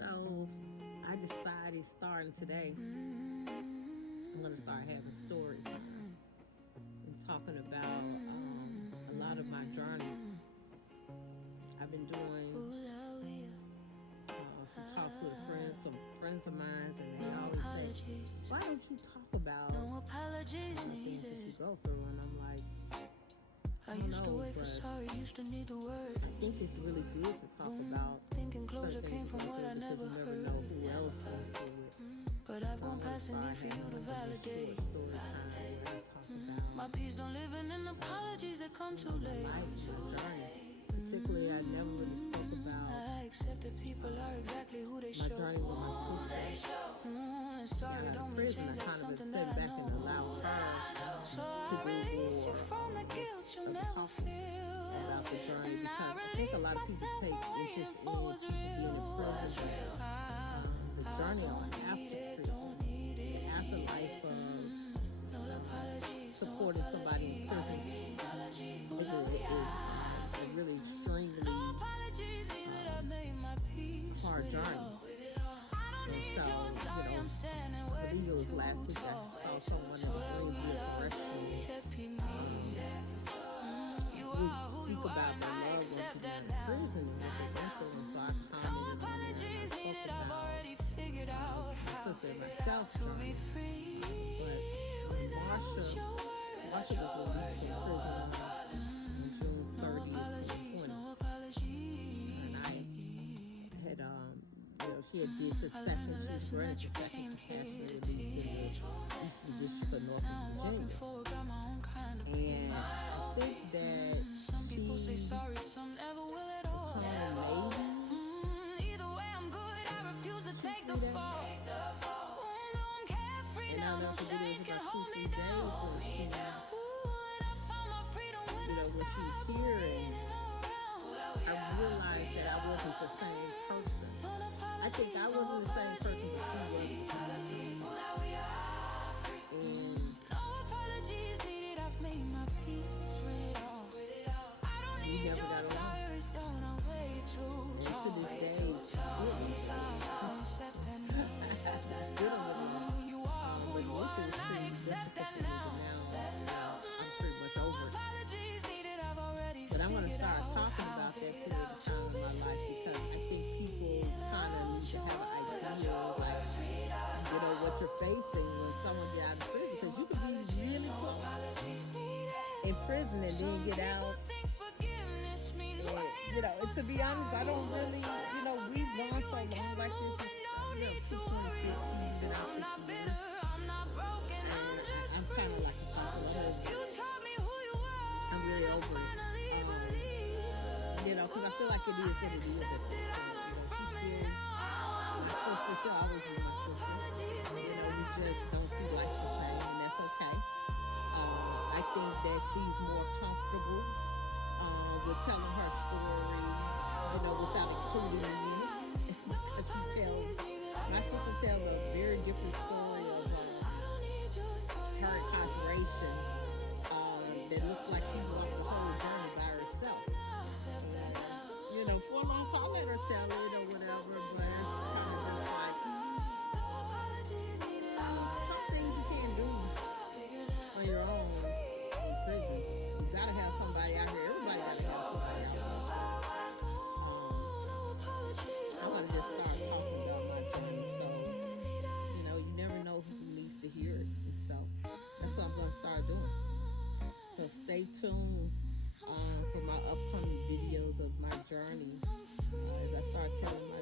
So I decided starting today, I'm going to start having story time and talking about a lot of my journeys. I've been doing some talks with some friends of mine, and they always say, why don't you talk about the things that you go through? And I'm like, I used to wait for sorry, used to need the word. I think it's really good to talk about thinking closure came from what I never heard. You never know who else went through it. But I've grown past the need for you to validate. Story time, talk about my peace don't live in apologies that come too late. My journey. Particularly, I never really spoke about. I accept that people are exactly who they show. My journey with my sister. Sorry, don't mean change. That's something that I know. And allow her so to do release you from the guilt you never feel. About the journey, because I think a lot of people take interest in being in prison. The journey on after prison, the afterlife of supporting somebody in prison is a really extremely hard journey. And so, I believe it was last week I saw someone in the Greenville Correctional speak about their loved ones in prison and what they went through. And so I commented on that. I spoke about my sister and myself journey. But Marsha was released from prison on June 30th, 2020. And I had, she had did the second, she was granted the second capacity release in the Eastern District of Norfolk, Virginia. And I think that some people say sorry, some never will at all. Either way, I'm good. I refuse to take the fall. I'm carefree now. No chains can hold me down. When she was here, and I realized that I wasn't the same person. I think I wasn't the same person that she was. And no apologies needed. I've made my peace with it all. I don't need your sorries, don't I wait too long. And to this day, you are who you are, and I accept that now. I'm pretty much over it. But I'm going to start talking about that period of time in my life, because I think people kind of need to have an idea of, like, what you're facing when someone gets out of prison. Because you can be really close in prison and then get out. And, and to be honest, I don't really, we've gone so long, like this is, 226 years and I'm 6 years. I'm kind of like a puzzle. I'm really over it. Because I feel like it is what it is. She's still my sister. She'll always be my sister. We just don't see life the same, and that's okay. I think that she's more comfortable with telling her story, without including me. My sister tells a very different story of her incarceration that looks like she walked the whole journey by herself. For a long time, I let her tell it or whatever, but it's kind of just like some things you can't do on your own in prison. You gotta have somebody out here. Everybody gotta have somebody out here. I'm gonna just start talking about my journey, so you never know who needs to hear it, and so that's what I'm gonna start doing. So stay tuned for my upcoming videos of my journey as I start telling my